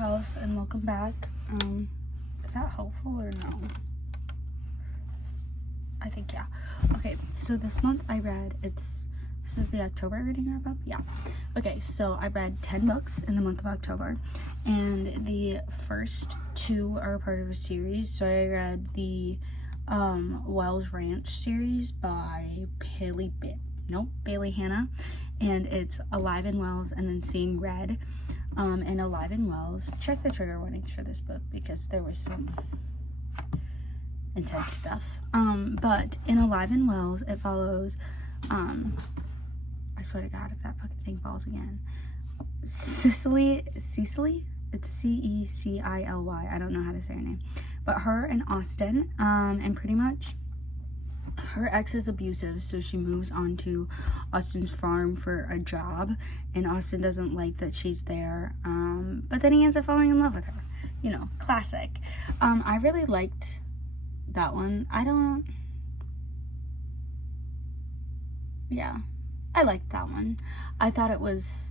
house and welcome back. Is that helpful or no? I think yeah. Okay, so this month I read, this is the October reading wrap up? Yeah. Okay, so I read 10 books in the month of October, and the first two are a part of a series. So I read the Wells Ranch series by Bailey Hannah, and it's Alive in Wells and then Seeing Red. And Alive in Wells, check the trigger warnings for this book because there was some intense stuff. But in Alive in Wells, it follows, I swear to God, if that fucking thing falls again, Cecily, it's Cecily, I don't know how to say her name, but her and Austin, and pretty much her ex is abusive, so she moves on to Austin's farm for a job, and Austin doesn't like that she's there, but then he ends up falling in love with her. You know, classic. I really liked that one. I liked that one. I thought it was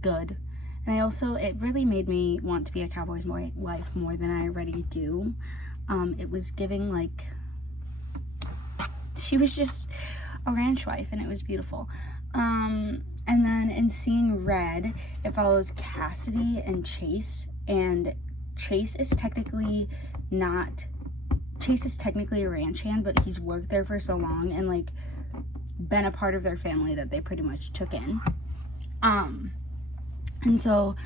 good, and it really made me want to be a cowboy's wife more than I already do. It was giving, like, she was just a ranch wife, and it was beautiful. And then in Seeing Red, it follows Cassidy and Chase, and Chase is technically a ranch hand, but he's worked there for so long and, like, been a part of their family that they pretty much took in. And so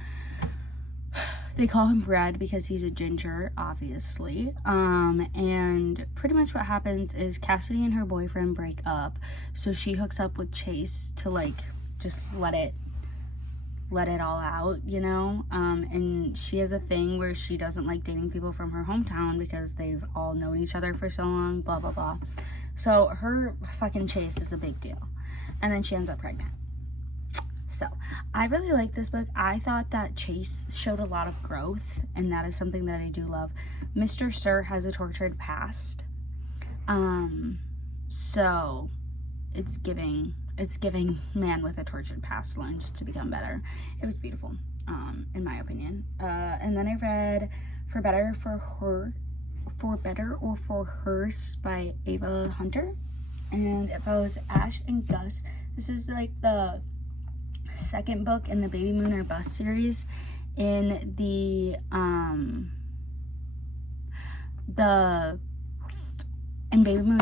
they call him Red because he's a ginger, obviously. And pretty much what happens is Cassidy and her boyfriend break up, so she hooks up with Chase to, like, just let it all out, you know? And she has a thing where she doesn't like dating people from her hometown because they've all known each other for so long, blah, blah, blah. So her fucking Chase is a big deal. And then she ends up pregnant. So, I really like this book. I thought that Chase showed a lot of growth, and that is something that I do love. Mr. Sir has a tortured past. So it's giving man with a tortured past learns to become better. It was beautiful, in my opinion. And then I read For Better or For Hers by Ava Hunter, and it follows Ash and Gus. This is like the second book in the Baby Moon or Bust series. In Baby Moon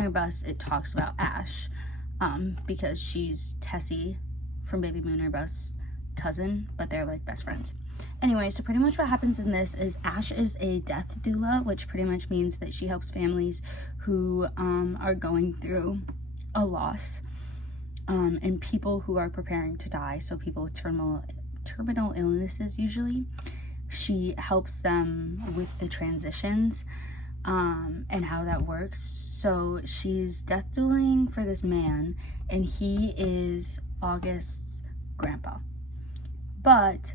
or Bust, it talks about Ash, because she's Tessie from Baby Moon or Bust's cousin, but they're like best friends. Anyway, so pretty much what happens in this is Ash is a death doula, which pretty much means that she helps families who are going through a loss, and people who are preparing to die, so people with terminal illnesses usually. She helps them with the transitions, and how that works. So she's death dueling for this man, and he is August's grandpa. But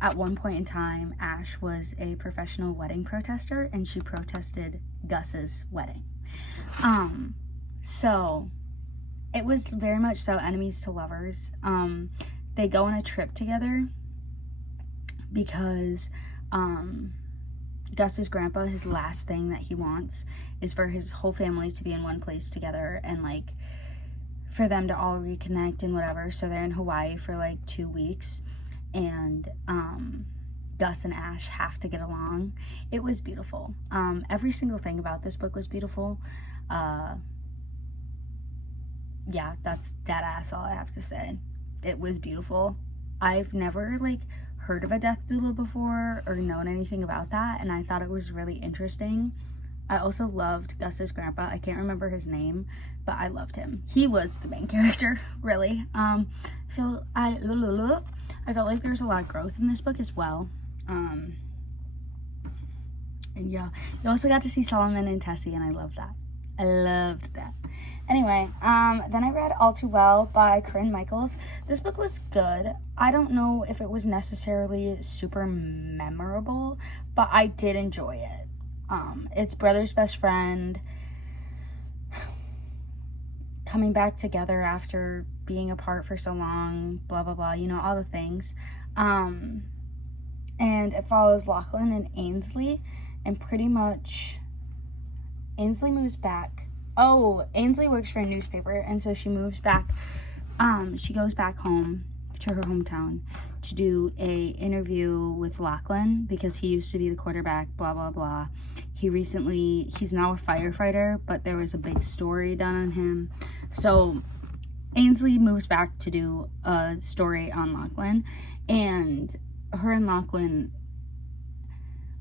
at one point in time, Ash was a professional wedding protester, and she protested Gus's wedding. So it was very much so enemies to lovers. They go on a trip together because Gus's grandpa, his last thing that he wants is for his whole family to be in one place together and, like, for them to all reconnect and whatever. So they're in Hawaii for like 2 weeks, and Gus and Ash have to get along. It was beautiful. Every single thing about this book was beautiful. Yeah, that's dead ass all I have to say. It was beautiful. I've never, like, heard of a death doula before or known anything about that, and I thought it was really interesting. I also loved Gus's grandpa. I can't remember his name, but I loved him. He was the main character, really. I felt like there's a lot of growth in this book as well. And yeah, you also got to see Solomon and Tessie, and I loved that. Anyway, then I read All Too Well by Corinne Michaels. This book was good. I don't know if it was necessarily super memorable, but I did enjoy it. It's brother's best friend coming back together after being apart for so long, blah, blah, blah, you know, all the things. and it follows Lachlan and Ainsley, and pretty much Ainsley moves back. Oh, Ainsley works for a newspaper, and so she moves back. She goes back home to her hometown to do a interview with Lachlan because he used to be the quarterback, blah, blah, blah. He's now a firefighter, but there was a big story done on him. So Ainsley moves back to do a story on Lachlan, and her and Lachlan,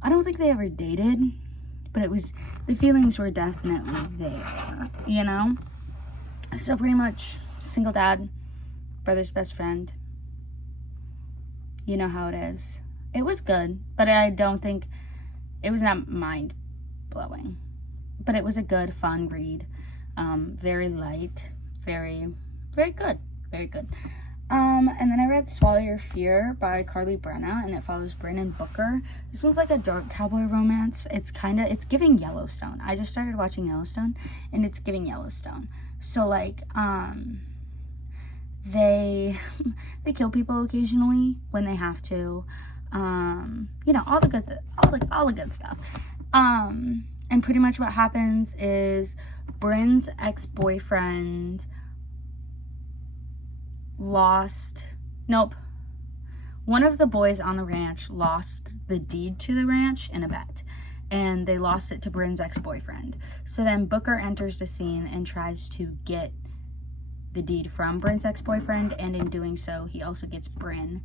I don't think they ever dated, but the feelings were definitely there, you know? So pretty much single dad, brother's best friend. You know how it is. It was good, but I don't think, it was not mind-blowing. But it was a good, fun read. Very light, very, very good. Very good. And then I read Swallow Your Fear by Carly Brenna, and it follows Bryn and Booker. This one's like a dark cowboy romance. It's giving Yellowstone. I just started watching Yellowstone, and it's giving Yellowstone. So like, they kill people occasionally when they have to. You know, all the good stuff. And pretty much what happens is Bryn's ex-boyfriend one of the boys on the ranch lost the deed to the ranch in a bet, and they lost it to Bryn's ex-boyfriend. So then Booker enters the scene and tries to get the deed from Bryn's ex-boyfriend, and in doing so, he also gets Bryn.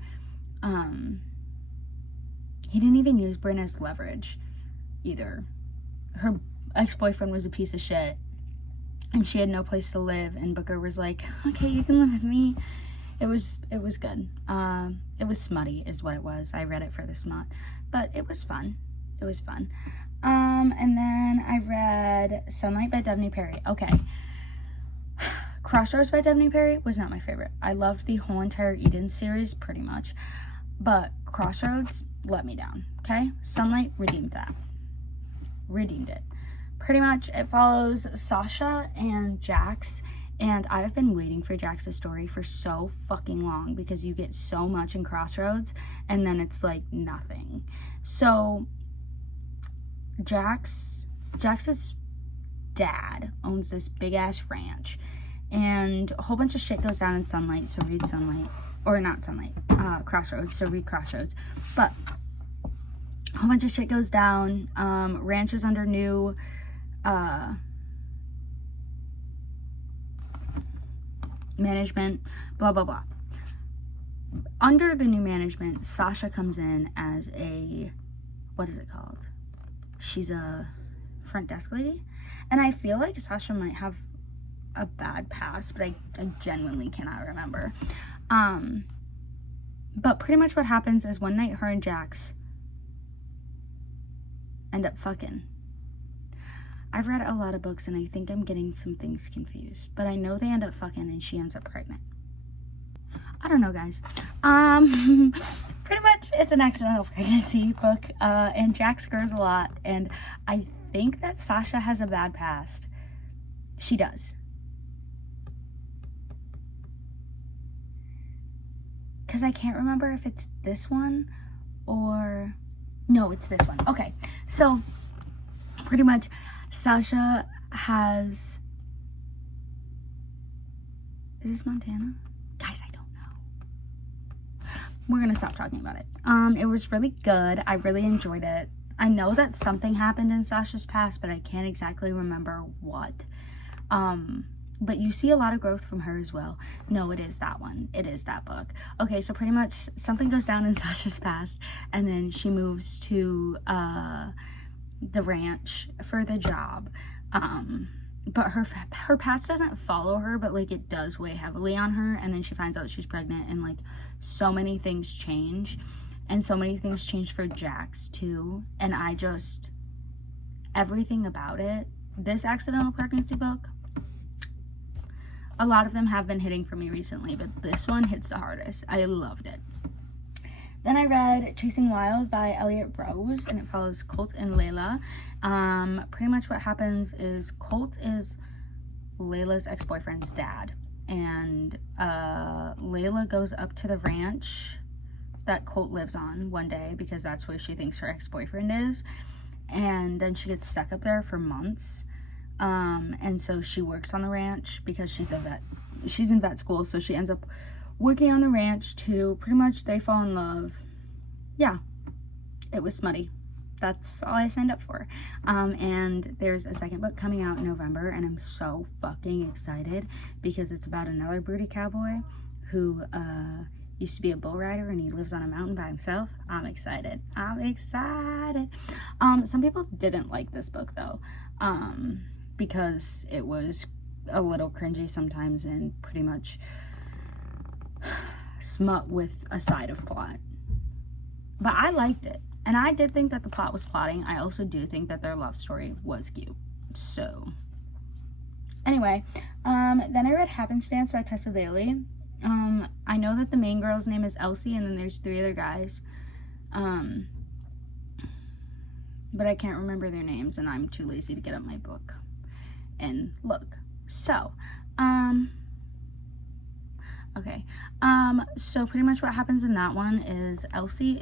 He didn't even use Bryn as leverage either. Her ex-boyfriend was a piece of shit, and she had no place to live, and Booker was like, okay, you can live with me. It was good. It was smutty is what it was. I read it for the smut, but it was fun. It was fun. And then I read Sunlight by Devney Perry. Okay. Crossroads by Devney Perry was not my favorite. I loved the whole entire Eden series pretty much, but Crossroads let me down, okay? Sunlight redeemed that. Redeemed it. Pretty much it follows Sasha and Jax, and I've been waiting for Jax's story for so fucking long because you get so much in Crossroads and then it's like nothing. So Jax's dad owns this big ass ranch, and a whole bunch of shit goes down in Sunlight, so read Sunlight. Or not Sunlight, Crossroads, so read Crossroads. But a whole bunch of shit goes down. Ranch is under new management, blah, blah, blah. Under the new management, Sasha comes in as what is it called? She's a front desk lady. And I feel like Sasha might have a bad past, but I genuinely cannot remember. But pretty much what happens is one night her and Jax end up fucking. I've read a lot of books and I think I'm getting some things confused, but I know they end up fucking and she ends up pregnant. I don't know, guys. Pretty much it's an accidental pregnancy book, and Jax grows a lot, and I think that Sasha has a bad past. She does. Because I can't remember if it's this one or... No, it's this one. Okay, so pretty much Sasha has... Is this Montana? Guys, I don't know. We're going to stop talking about it. It was really good. I really enjoyed it. I know that something happened in Sasha's past, but I can't exactly remember what. But you see a lot of growth from her as well. No, it is that one. It is that book. Okay, so pretty much something goes down in Sasha's past, and then she moves to the ranch for the job. But her past doesn't follow her, but like it does weigh heavily on her, and then she finds out she's pregnant, and like so many things change, and so many things change for Jax too. And everything about it, this accidental pregnancy book, a lot of them have been hitting for me recently, but this one hits the hardest. I loved it. Then I read Chasing Wild by Elliot Rose, and it follows Colt and Layla. Pretty much what happens is Colt is Layla's ex-boyfriend's dad, and Layla goes up to the ranch that Colt lives on one day because that's where she thinks her ex-boyfriend is. And then she gets stuck up there for months. And so she works on the ranch because she's a vet. She's in vet school, so she ends up working on the ranch too. Pretty much they fall in love. Yeah, it was smutty. That's all I signed up for. And there's a second book coming out in November, and I'm so fucking excited because it's about another broody cowboy who used to be a bull rider, and he lives on a mountain by himself. I'm excited. I'm excited. Some people didn't like this book though, because it was a little cringy sometimes and pretty much smut with a side of plot. But I liked it. And I did think that the plot was plotting. I also do think that their love story was cute. So, anyway, then I read Happenstance by Tessa Bailey. I know that the main girl's name is Elsie, and then there's 3 other guys. But I can't remember their names, and I'm too lazy to get up my book and look. So, okay. So pretty much what happens in that one is Elsie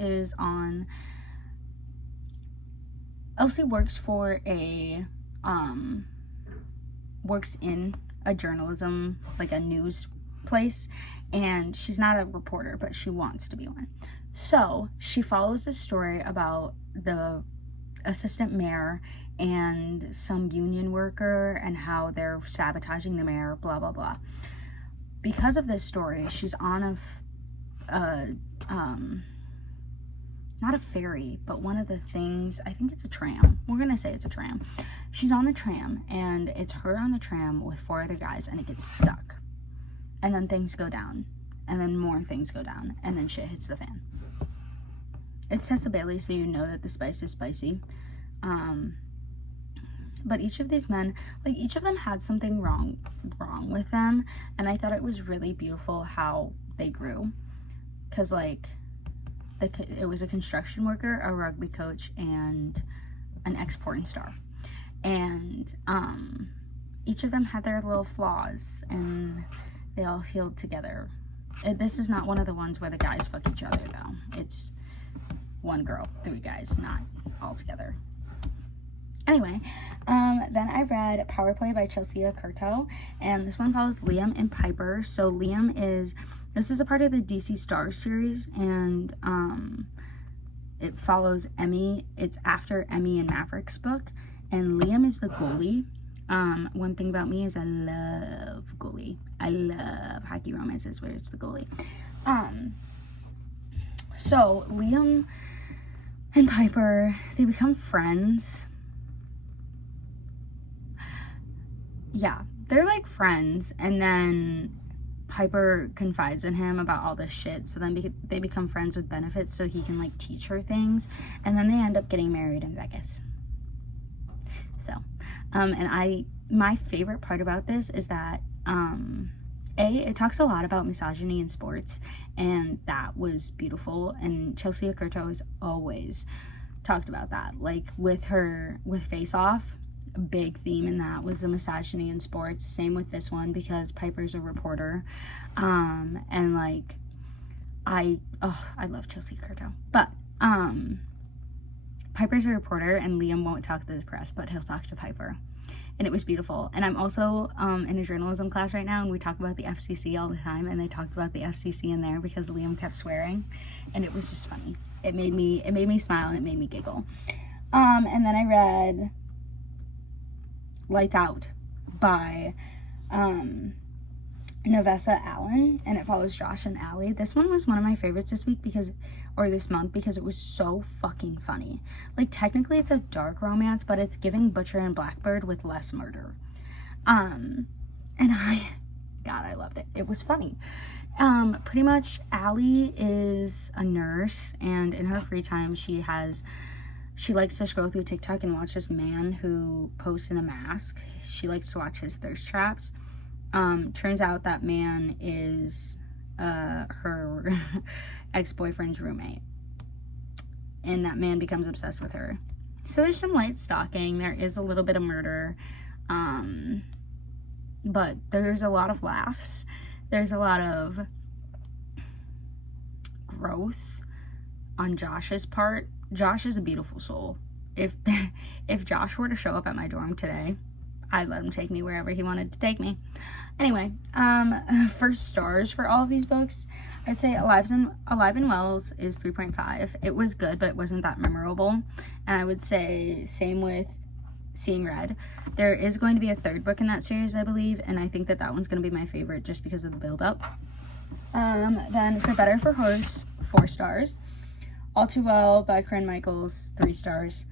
works for works in a journalism, like a news place, and she's not a reporter, but she wants to be one. So she follows a story about the assistant mayor and some union worker and how they're sabotaging the mayor, blah, blah, blah. Because of this story, she's on not a ferry, but one of the things, I think it's a tram. We're gonna say it's a tram. She's on the tram, and it's her on the tram with 4 other guys, and it gets stuck. And then things go down, and then more things go down, and then shit hits the fan. It's Tessa Bailey, so you know that the spice is spicy. But each of these men, like, each of them had something wrong with them, and I thought it was really beautiful how they grew. Because, like, it was a construction worker, a rugby coach, and an ex-porn star. And each of them had their little flaws, and they all healed together. This is not one of the ones where the guys fuck each other, though. It's 1 girl, 3 guys, not all together. Anyway, then I read Power Play by Chelsea Curto, and this one follows Liam and Piper. So this is a part of the DC Stars series, and it follows Emmy. It's after Emmy and Maverick's book, and Liam is the goalie. One thing about me is I love goalie. I love hockey romances where it's the goalie. So Liam and Piper, they become friends. Yeah, they're like friends, and then Piper confides in him about all this shit, so then they become friends with benefits so he can, like, teach her things, and then they end up getting married in Vegas. So, and my favorite part about this is that, it talks a lot about misogyny in sports, and that was beautiful, and Chelsea Curto has always talked about that, like, with Face Off. A big theme in that was the misogyny in sports. Same with this one, because Piper's a reporter, and like I love Chelsea Curto, but Piper's a reporter, and Liam won't talk to the press, but he'll talk to Piper, and it was beautiful. And I'm also in a journalism class right now, and we talk about the FCC all the time, and they talked about the FCC in there because Liam kept swearing, and it was just funny. It made me smile, and it made me giggle. And then I read Lights Out by Navessa Allen, and it follows Josh and Allie. This one was one of my favorites this month because it was so fucking funny. Like, technically it's a dark romance, but it's giving Butcher and Blackbird with less murder. And I loved it. It was funny. Pretty much Allie is a nurse, and in her free time she likes to scroll through TikTok and watch this man who posts in a mask. She likes to watch his thirst traps. Turns out that man is her ex-boyfriend's roommate. And that man becomes obsessed with her. So there's some light stalking. There is a little bit of murder. But there's a lot of laughs. There's a lot of growth. on Josh's part. Josh is a beautiful soul. If Josh were to show up at my dorm today, I'd let him take me wherever he wanted to take me. Anyway, for stars for all of these books, I'd say Alive and Wells is 3.5. It was good, but it wasn't that memorable. And I would say same with Seeing Red. There is going to be a third book in that series, I believe, and I think that one's going to be my favorite just because of the build-up. Then for Better for Horse, 4 stars. All Too Well by Corinne Michaels, 3 stars.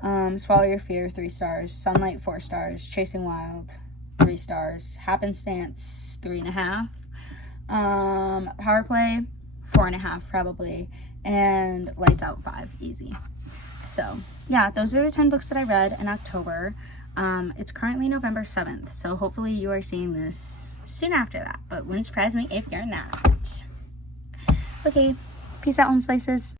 Swallow Your Fear, 3 stars. Sunlight, 4 stars. Chasing Wild, 3 stars. Happenstance, 3.5. Power Play, 4.5 probably. And Lights Out, 5, easy. So yeah, those are the 10 books that I read in October. It's currently November 7th, so hopefully you are seeing this soon after that, but wouldn't surprise me if you're not. Okay, peace out, home slices.